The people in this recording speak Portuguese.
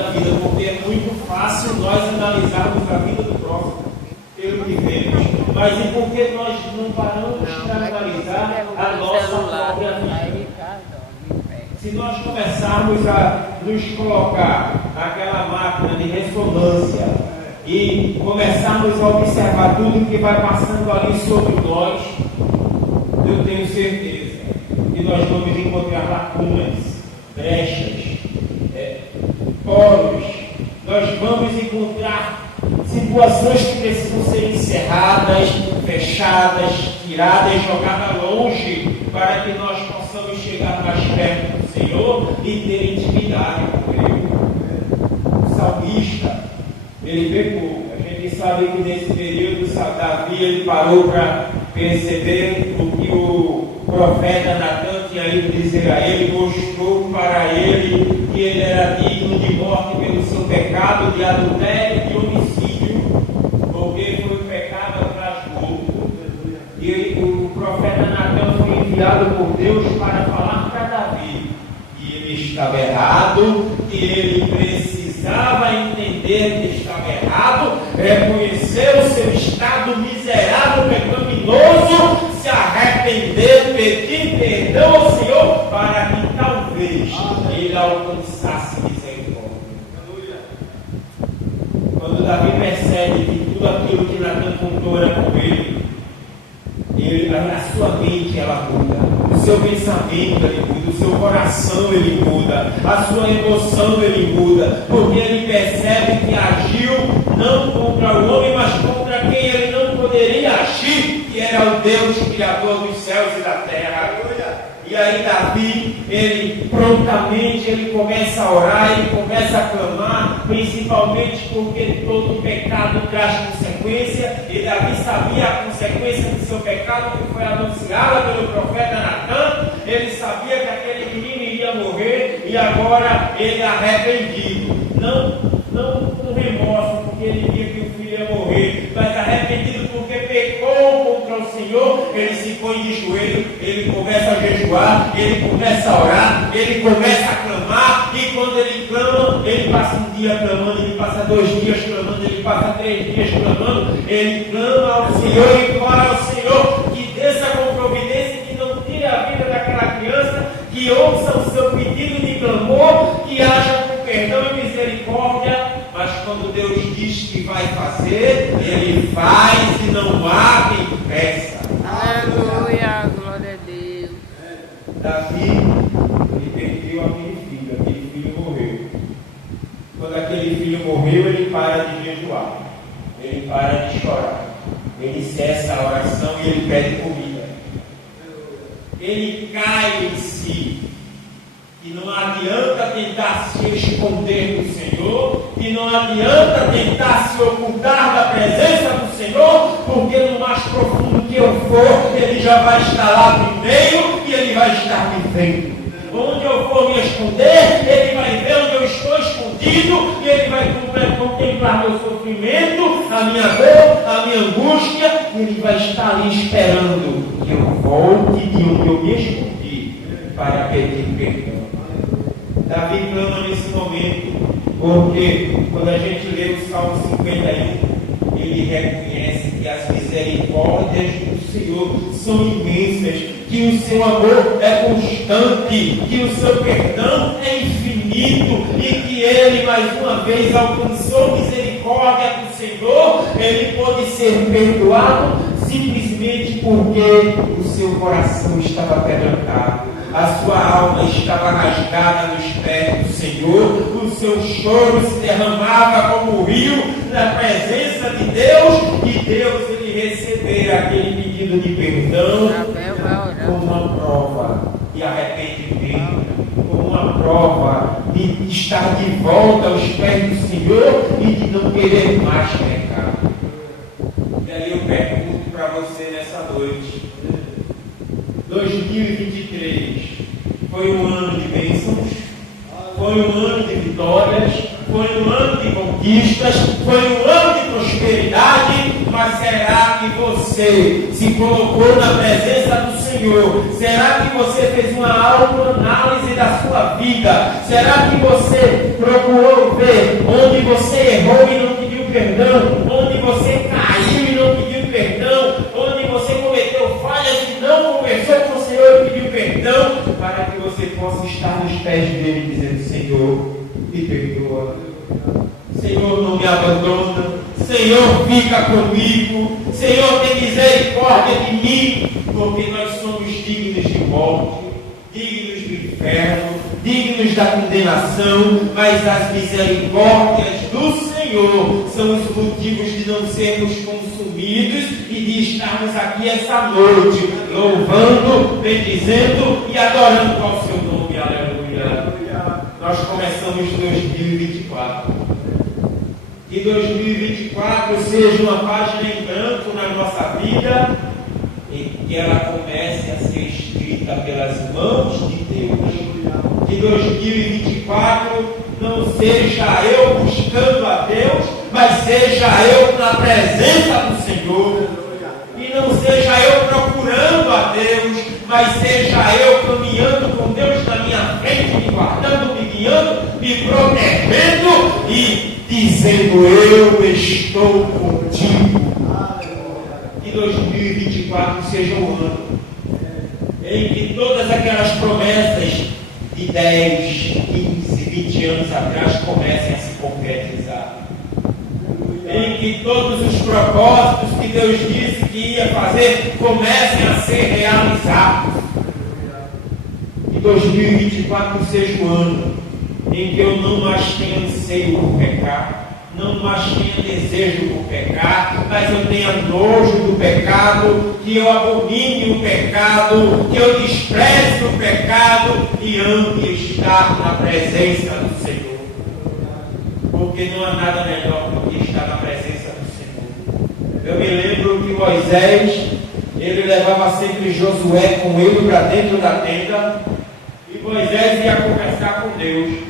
própria vida, porque é muito fácil nós analisarmos a vida do próximo pelo que vemos, mas e por que nós não paramos para analisar a nossa própria vida? Se nós começarmos a nos colocar naquela máquina de ressonância e começarmos a observar tudo que vai passando ali sobre nós, eu tenho certeza que nós vamos encontrar lacunas, brechas, poros. Nós vamos encontrar situações que precisam ser encerradas, fechadas, tiradas, jogadas longe, para que nós possamos chegar mais perto do Senhor e ter intimidade com Ele. O salmista, ele pecou. A gente sabe que nesse período Davi ele parou para perceber o que o profeta Natan tinha ido dizer a ele, mostrou para ele que ele era digno de morte pelo seu pecado de adultério e de homicídio, porque foi o pecado atrás do outro. E o profeta Natan foi enviado por Deus para falar para Davi que ele estava errado, que ele precisava entender que estava errado, reconhecer o seu estado miserável, pecaminoso, se arrepender, pedir perdão ao Senhor, para que talvez ele alcançasse misericórdia. Quando Davi percebe que tudo aquilo que Natan contou era com ele, a sua mente ela muda, o seu pensamento ele muda, o seu coração ele muda, a sua emoção ele muda, porque ele percebe que agiu não contra o homem, mas contra quem ele não poderia agir, que era o Deus Criador dos céus e da terra. E aí Davi, ele prontamente ele começa a orar, ele começa a clamar, principalmente porque todo pecado traz consequência, e Davi sabia a consequência do seu pecado que foi anunciada pelo profeta Natan. Ele sabia que aquele menino iria morrer, e agora ele é arrependido, não com remorso, porque ele via que o filho ia morrer, mas arrependido porque pecou contra o Senhor. Ele se põe de joelho, ele começa a jejuar, ele começa a orar, ele começa a clamar, e quando ele clama, ele passa um dia clamando, ele passa 2 dias clamando, ele passa 3 dias clamando, ele clama ao Senhor e ora ao Senhor que desça com providência, que não tire a vida daquela criança, que ouça o seu pedido de clamor, que haja com perdão e misericórdia. Mas quando Deus diz que vai fazer, ele faz, e não há quem peça. Aleluia, glória a Deus. Davi, ele perdeu aquele filho morreu. Quando aquele filho morreu, ele para de jejuar, ele para de chorar, ele cessa a oração e ele pede comida. Ele cai em si. E não adianta tentar se esconder do Senhor, e não adianta tentar se ocultar da presença do Senhor, porque no mais profundo que eu for, Ele já vai estar lá primeiro, e Ele vai estar me vendo. Onde eu for me esconder, Ele vai ver onde eu estou escondido, e Ele vai contemplar meu sofrimento, a minha dor, a minha angústia, e Ele vai estar ali esperando que eu volte de onde eu me escondi para pedir perdão. Davi clama nesse momento, porque quando a gente lê o Salmo 51, ele reconhece que as misericórdias do Senhor são imensas, que o seu amor é constante, que o seu perdão é infinito, e que ele mais uma vez alcançou misericórdia do Senhor. Ele pôde ser perdoado simplesmente porque o seu coração estava quebrantado. A sua alma estava rasgada nos pés do Senhor, o seu choro se derramava como um rio na presença de Deus, e Deus ele recebeu aquele pedido de perdão como uma prova de arrependimento, como uma prova de estar de volta aos pés do Senhor e de não querer mais pecar. E aí eu pergunto para você nessa noite: 2023 foi um ano de bênçãos, foi um ano de vitórias, foi um ano de conquistas, foi um ano de prosperidade, mas será que você se colocou na presença do Senhor? Será que você fez uma autoanálise da sua vida? Será que você procurou ver me perdoa. Senhor, não me abandona. Senhor, fica comigo. Senhor, tem misericórdia de mim, porque nós somos dignos de morte, dignos do inferno, dignos da condenação, mas as misericórdias do Senhor são os motivos de não sermos consumidos e de estarmos aqui essa noite, louvando, bendizendo e adorando ao seu nome. Aleluia. Nós começamos 2024. Que 2024 seja uma página em branco na nossa vida e que ela comece a ser escrita pelas mãos de Deus. Que 2024 não seja eu buscando a Deus, mas seja eu na presença do Senhor. E não seja eu procurando a Deus, mas seja eu caminhando com Deus na minha frente, me guardando, me guiando, me protegendo e dizendo: eu estou contigo. Que 2024 seja um ano em que todas aquelas promessas de 10, 15, 20 anos atrás comecem a se concretizar. Em que todos os propósitos que Deus disse que ia fazer comecem a ser realizados. Que 2024 seja um ano em que eu não mais tenha anseio por pecar, não mais tenha desejo por pecar, mas eu tenha nojo do pecado, que eu abomine o pecado, que eu despreze o pecado e ame estar na presença do Senhor. Porque não há nada melhor do que estar na presença do Senhor. Eu me lembro que Moisés, ele levava sempre Josué com ele para dentro da tenda, e Moisés ia conversar com Deus.